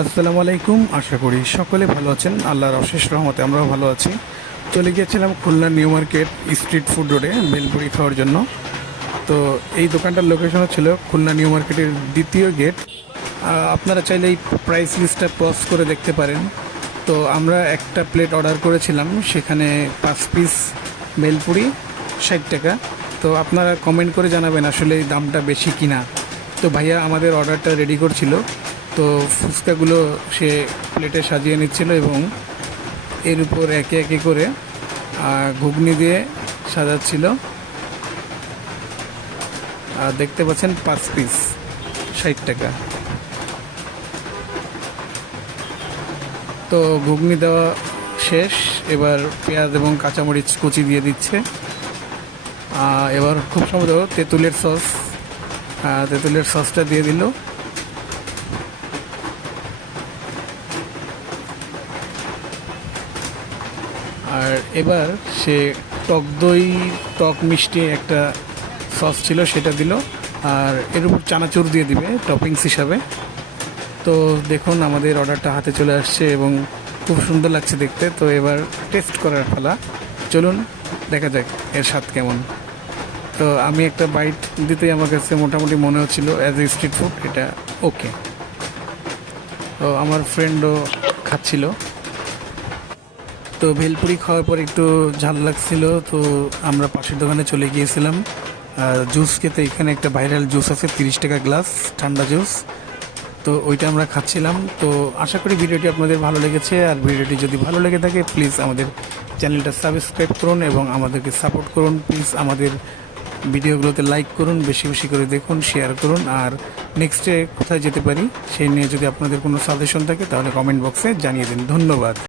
আসসালামু আলাইকুম। আশা করি সকলে ভালো আছেন। আল্লাহর অশেষ রহমতে আমরাও ভালো আছি। চলে গিয়েছিলাম Khulna new market street food রোডে ভেলপুরি খাওয়ার জন্য। তো এই দোকানটার লোকেশন ছিল খুলনা নিউ মার্কেটের দ্বিতীয় গেট। আপনারা চাইলে এই প্রাইস লিস্টটা পজ করে দেখতে পারেন। তো আমরা একটা প্লেট অর্ডার করেছিলাম, সেখানে 5 পিস ভেলপুরি 60 টাকা। তো আপনারা কমেন্ট করে জানাবেন আসলে এই দামটা বেশি কিনা। তো ভাইয়া আমাদের অর্ডারটা রেডি করছিল। তো ফুচকাগুলো সে প্লেটে সাজিয়ে নিচ্ছিল এবং এর উপর একে একে করে ঘুগনি দিয়ে সাজাচ্ছিল। আর দেখতে পাচ্ছেন 5 পিস 60 টাকা। তো ঘুগনি দেওয়া শেষ, এবার পেঁয়াজ এবং কাঁচামরিচ কুচি দিয়ে দিচ্ছে। এবার খুব সম্ভবত তেঁতুলের সসটা দিয়ে দিল। আর এবার সে টক মিষ্টি একটা সস ছিল সেটা দিল, আর এর উপর চানাচুর দিয়ে দিবে টপিংস হিসাবে। তো দেখুন আমাদের অর্ডারটা হাতে চলে আসছে এবং খুব সুন্দর লাগছে দেখতে। তো এবার টেস্ট করার পালা, চলুন দেখা যাক এর স্বাদ কেমন। তো আমি একটা বাইট দিতেই আমার কাছে মোটামুটি মনে হচ্ছিল অ্যাজ এ স্ট্রিট ফুড এটা ওকে। তো আমার ফ্রেন্ডও খাচ্ছিল। তো ভেলপুরি খাওয়ার পর একটু ঝাল লাগছিল, তো আমরা পাশের দোকানে চলে গিয়েছিলাম জুস খেতে। এখানে একটা ভাইরাল জুস আছে 30 টাকা গ্লাস, ঠান্ডা জুস। তো ওইটা আমরা খাচ্ছিলাম। তো আশা করি ভিডিওটি আপনাদের ভালো লেগেছে। আর ভিডিওটি যদি ভালো লেগে থাকে প্লিজ আমাদের চ্যানেলটা সাবস্ক্রাইব করুন এবং আমাদেরকে সাপোর্ট করুন। প্লিজ আমাদের ভিডিওগুলোতে লাইক করুন, বেশি বেশি করে দেখুন, শেয়ার করুন। আর নেক্সটে কোথায় যেতে পারি সেই নিয়ে যদি আপনাদের কোনো সাজেশন থাকে তাহলে কমেন্ট বক্সে জানিয়ে দিন। ধন্যবাদ।